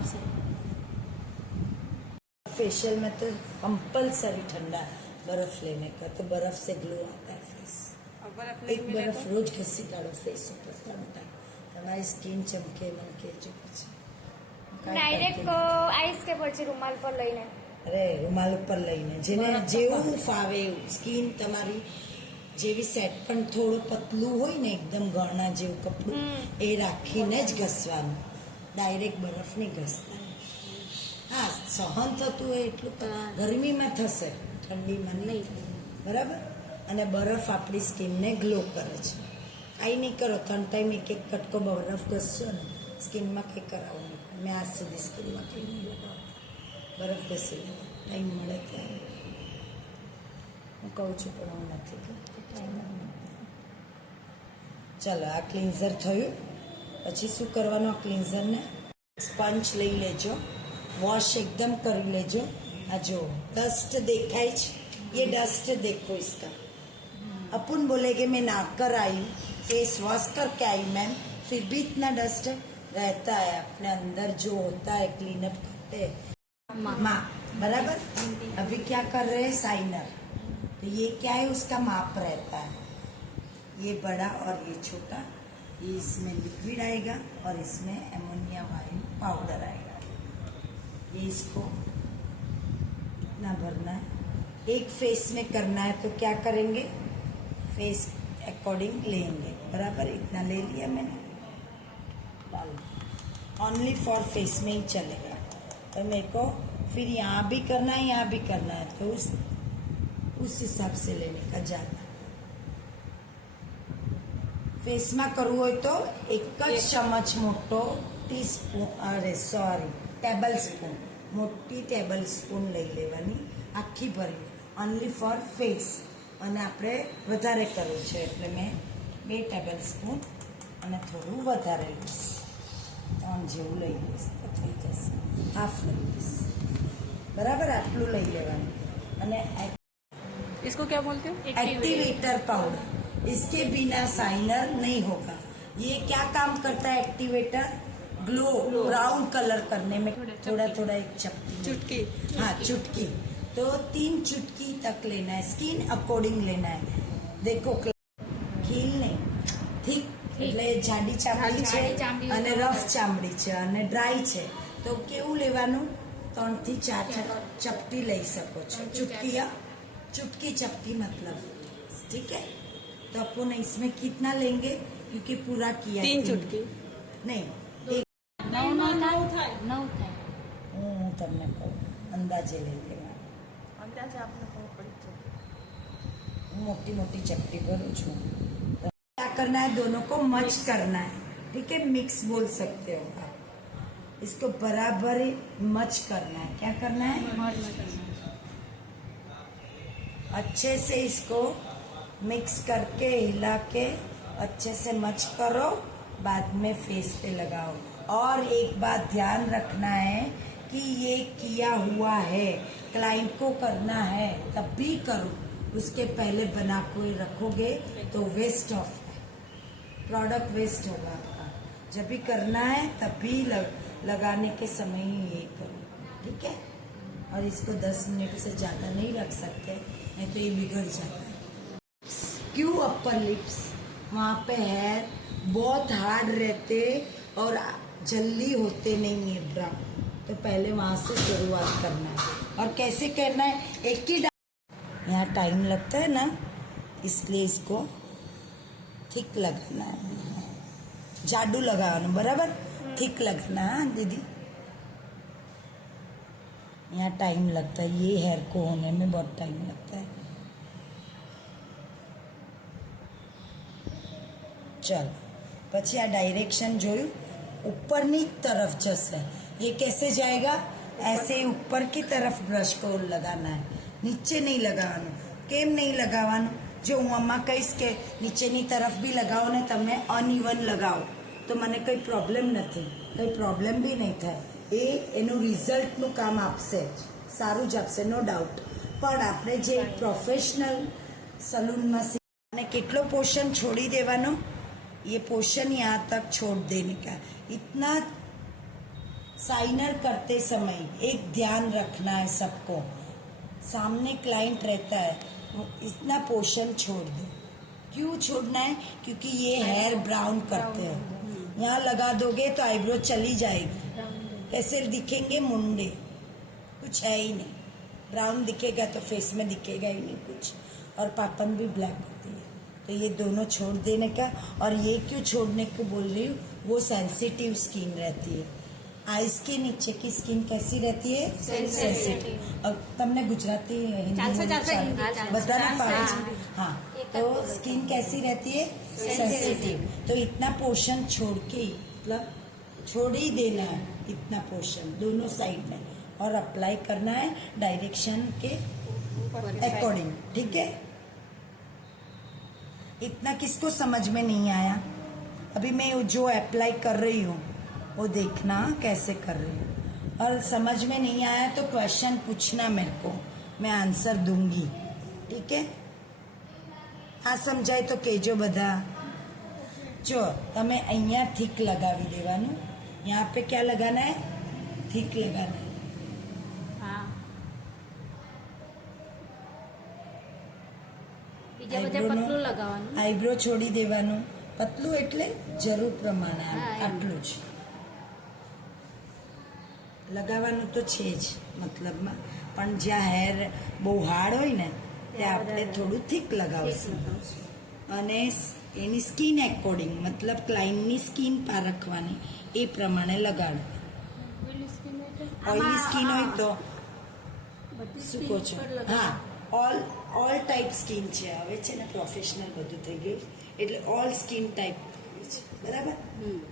આવશે. फेशियल में तो कंपलसरी ठंडा बर्फ लेने का, तो बर्फ से ग्लो आता है फेस. एक बर्फ रोज घसी काढ़ो फेस ऊपर तमता તમારી સ્કિન ચમકે મનકે જો પછી ડાયરેક્ટ આઈસ કે પછી રૂમાલ પર લઈને, અરે રૂમાલ ઉપર લઈને જેને જેવું ફાવે એવું. સ્કિન તમારી જેવી સેટ પણ થોડું પતલું હોય ને એકદમ ગળના જેવું કપડું એ રાખીને જ ઘસવાનું, ડાયરેક્ટ બરફ નહીં ઘસતા. હા, સહન થતું હોય એટલું ગરમીમાં થશે, ઠંડીમાં નહીં થાય. બરાબર. અને બરફ આપણી સ્કિનને ગ્લો કરે છે. કાંઈ નહીં કરો, 3 ટાઈમ એક કટકો બરફ ઘસશો ને સ્કિનમાં કંઈ કરાવો નહીં. મેં આજ સુધી સ્કિનમાં કંઈ નહીં લગાવું, બરફ ઘસી લેવા ટાઈમ મળે ત્યારે. હું કહું છું પણ હું નથી કરતી, ટાઈમ ચાલો. આ ક્લિન્ઝર થયું. પછી શું કરવાનું? આ ક્લિન્ઝરને સ્પંચ લઈ લેજો, वॉश एकदम कर लेजो. आ जो डस्ट दिखाई ये डस्ट देखो इसका. अपन बोलेगे मैं नहा कर आई, फेस वॉश करके आई मैम, फिर भी इतना डस्ट रहता है अपने अंदर जो होता है क्लीन अप करते माँ. बराबर. अभी क्या कर रहे हैं? साइनर. तो ये क्या है? उसका माप रहता है. ये बड़ा और ये छोटा. ये इसमें लिक्विड आएगा और इसमें एमोनिया वायु पाउडर आएगा. ये इसको इतना भरना है. एक फेस में करना है तो क्या करेंगे? फेस अकॉर्डिंग लेंगे. बराबर. इतना ले लिया मैंने, डाल. ओनली फॉर फेस में ही चलेगा. तो मेरे को फिर यहाँ भी करना है, यहाँ भी करना है, तो उस हिसाब से लेने का ज़्यादा. फेस में करવું હોય તો એક જ ચમચ મોટો ટીસ્પૂન, અરે સોરી, ટેબલ સ્પૂન, મોટી ટેબલ સ્પૂન લઈ લેવાની આખી ભરી, ઓનલી ફોર ફેસ. અને આપણે વધારે કરવું છે એટલે મેં 2 ટેબલ સ્પૂન અને થોડું વધારે લઈશ, 3 જેવું લઈ લઈશ તો થઈ જશે. હાફ લઈ લઈશ. બરાબર. આટલું લઈ લેવાનું. અને इसको क्या बोलते हैं? Activator powder. इसके बिना साइनर नहीं होगा. ये क्या काम करता है? एक्टिवेटर ग्लो ब्राउन कलर करने में थोड़ा थोड़ा एक चुटकी. हाँ, चुटकी. तो 3 चुटकी तक लेना है. स्किन अकॉर्डिंग लेना है. देखो ખીલ નહીં, થીક એટલે જાડી ચામડી છે અને રફ ચામડી છે અને ડ્રાય છે, તો કેવું લેવાનું? 3 થી 4 ચપટી લઈ શકો છો. चुटकी, चुटकी चपटी मतलब. ठीक है. तो अपन इसमें कितना लेंगे? क्योंकि पूरा किया 3 चुटकी नहीं, હું તમને કહું અંદાજે લઈ લેવા. અંદાજે આપણે ખબર પડી. હું મોટી મોટી ચપટી ભરું છું. क्या करना है? दोनों को मच करना है. ठीक है. मिक्स बोल सकते हो आप. इसको बराबर मच करना है. क्या करना है? अच्छे से इसको मिक्स करके हिला के अच्छे से मच करो, बाद में फेस पे लगाओ. और एक बात ध्यान रखना है कि ये किया हुआ है, क्लाइंट को करना है तब भी करो. उसके पहले बना कोई रखोगे तो वेस्ट ऑफ प्रोडक्ट वेस्ट होगा आपका. जब भी करना है तब भी लगाने के समय ही ये करो. ठीक है. और इसको 10 मिनट से ज़्यादा नहीं रख सकते, नहीं तो ये बिगड़ जाता है. क्यों अपर लिप्स? वहाँ पे हेयर बहुत हार्ड रहते और जल्दी होते नहीं है ब्राउन, तो पहले वहाँ से शुरुआत करना है. और कैसे करना है? एक ही यहाँ टाइम लगता है ना, इसलिए इसको थिक लगाना है. जाडू लगाना. बराबर. थिक लगाना. हाँ दीदी, यहाँ टाइम लगता है. ये हेयर को होने में बहुत टाइम लगता है. चलो. પછી આ ડાયરેક્શન જોયું, ઉપરની तरफ जैसे. ये कैसे जाएगा? ऐसे ही ऊपर की तरफ ब्रश को लगाना है, नीचे नहीं लगाना. કેમ નહીં લગાવવાનું? જો હું આમાં કહીશ કે નીચેની તરફ બી લગાવો ને તમે અનઇવન લગાવો તો મને કંઈ પ્રોબ્લેમ નથી, કંઈ પ્રોબ્લેમ બી નહીં થાય. એ એનું રિઝલ્ટનું કામ આપશે જ, સારું જ આપશે, નો ડાઉટ. પણ આપણે જે પ્રોફેશનલ સલૂનમાં અને કેટલો પોર્શન છોડી દેવાનો, ये पोर्शन यहाँ तक छोड़ देने का. इतना साइनर करते समय एक ध्यान रखना है सबको, सामने क्लाइंट रहता है, वो इतना पोर्शन छोड़ दो। क्यों छोड़ना है? क्योंकि ये हेयर ब्राउन करते हैं, यहाँ लगा दोगे तो आईब्रो चली जाएगी, कैसे दिखेंगे? मुंडे, कुछ है ही नहीं। ब्राउन दिखेगा तो फेस में दिखेगा ही नहीं कुछ, और पापन भी ब्लैक होती है। तो ये दोनों छोड़ देने का। और ये क्यों छोड़ने को बोल रही हूँ? वो सेंसिटिव स्किन रहती है। आईज के नीचे की स्किन कैसी रहती है? सेंसिटिव। और तुमने गुजराती हिंदी बताना पाए? हाँ, तो स्किन कैसी रहती है? सेंसिटिव। तो इतना पोर्शन छोड़ के, मतलब छोड़ ही देना है इतना पोर्शन दोनों साइड में, और अप्लाई करना है डायरेक्शन के अकॉर्डिंग। ठीक है? इतना किसको समझ में नहीं आया? अभी मैं जो अप्लाई कर रही हूँ वो देखना कैसे कर रही हूँ, और समझ में नहीं आया तो क्वेश्चन पूछना मेरे को, मैं आंसर दूंगी। ठीक है? આ સમજાય તો કહેજો બધા। જો તમે અહીંયા થીક લગાવી દેવાનું, यहाँ पे क्या लगाना है? થીક लगाना है। हाँ બીજા બધે પતલું લગાવવાનું, આઈબ્રો છોડી દેવાનું। પતલું એટલે જરૂર પ્રમાણે આટલું જ લગાવવાનું તો છે જ મતલબમાં, પણ જ્યાં હેર બહુ હાર્ડ હોય ને ત્યાં આપણે થોડું થીક લગાવશું, અને એની સ્કિન એકોર્ડિંગ, મતલબ ક્લાયન્ટની સ્કિન પારખવાની, એ પ્રમાણે લગાડવાનું। ઓઇલી સ્કિન હોય તો શું કહો છો? હા, ઓલ ટાઈપ સ્કિન છે હવે, છે ને પ્રોફેશનલ બધું થઈ ગયું, એટલે ઓલ સ્કિન ટાઈપ છે, બરાબર?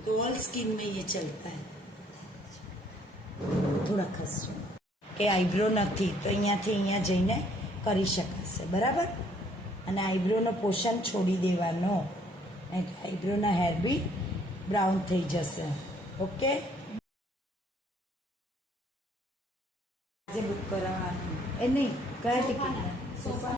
તો ઓલ સ્કિન में ये चलता है। થોડા ખસજો કે આઈબ્રો નથી તો અહીંયાથી અહીંયા જઈને કરી શકાશે, બરાબર? અને આઈબ્રોનો પોર્શન છોડી દેવાનો, નહીં તો આઈબ્રોના હેર બી બ્રાઉન થઈ જશે। ઓકે, આજે બુક કરાવવાનું એ નહીં, કયા ટિકિટ?